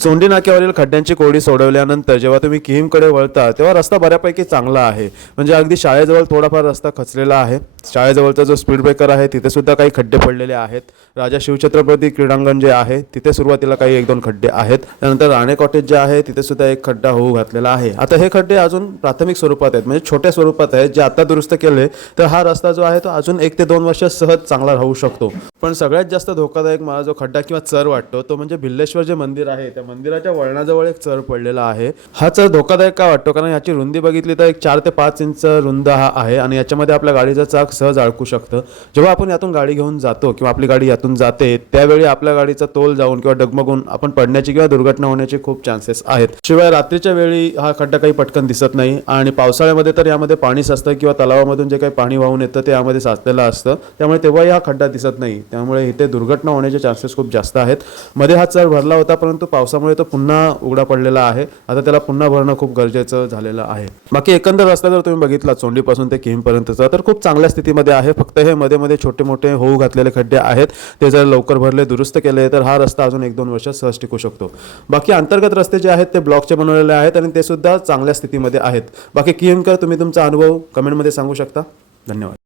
चोंडी नाक्यावरील खड्ड्यांची कोडी सोडवल्यानंतर जेव्हा तुम्ही किहीमकडे वळता तेव्हा रस्ता बऱ्यापैकी चांगला आहे. म्हणजे अगदी शाळेजवळ थोडाफार रस्ता खचलेला आहे. शाळेजवळचा जो स्पीड ब्रेकर आहे तिथे सुद्धा काही खड्डे पडलेले आहेत. राजा शिवछत्रपती क्रीडांगण जे आहे तिथे सुरुवातीला काही एक दोन खड्डे आहेत. त्यानंतर राणे कॉटेज जे आहे तिथे सुद्धा एक खड्डा होऊ घातलेला आहे. आता हे खड्डे अजून प्राथमिक स्वरूपात आहेत, म्हणजे छोट्या स्वरूपात आहेत. जे आता दुरुस्त केले तर हा रस्ता जो आहे तो अजून 1 ते 2 वर्ष सहज चांगला राहू शकतो. पण सगळ्यात जास्त धोकादायक मला जो खड्डा किंवा चर वाटतो तो म्हणजे भिल्लेश्वर जे मंदिर आहे त्या मंदिराच्या वळणाजवळ एक चर पडलेला आहे. हा चर धोकादायक का वाटतो कारण याची रुंदी बघितली तर एक 4 ते 5 इंच रुंद हा आहे आणि याच्यामध्ये आपल्या गाडीचं चाक सहज अडकू शकतं. जेव्हा आपण यातून गाडी घेऊन जातो किंवा आपली गाडी यातून जाते त्यावेळी आपल्या गाडीचा तोल जाऊन किंवा डगमगून आपण पडण्याची किंवा दुर्घटना होण्याचे खूप चान्सेस आहेत. शिवाय रात्रीच्या वेळी हा खड्डा काही पटकन दिसत नाही आणि पावसाळ्यामध्ये तर यामध्ये पाणी साचतं किंवा तलावामधून जे काही पाणी वाहून येतं ते यामध्ये साचलेलं असतं. त्यामुळे तेव्हाही हा खड्डा दिसत नाही. त्यामुळे इथे दुर्घटना होण्याचे चान्सेस खूप जास्त आहेत. मध्ये हा चर भरला होता परंतु पावसामुळे तो पुन्हा उघडा पडलेला आहे. आता त्याला पुन्हा भरणं खूप गरजेचं झालेलं आहे. बाकी एकंदर रस्ता जर तुम्ही बघितला चोंडीपासून ते किहीमपर्यंतचा तर खूप चांगल्या स्थितीमध्ये आहे. फक्त हे मध्ये मध्ये छोटे मोठे होऊ घातलेले खड्डे आहेत. ते जर लवकर भरले दुरुस्त केले तर हा रस्ता अजून 1-2 वर्ष सहज टिकू शकतो. बाकी अंतर्गत रस्ते जे आहेत ते ब्लॉकचे बनवलेले आहेत आणि ते सुद्धा चांगल्या स्थितीमध्ये आहेत. बाकी किहीमकर तुम्ही तुमचा अनुभव कमेंटमध्ये सांगू शकता. धन्यवाद.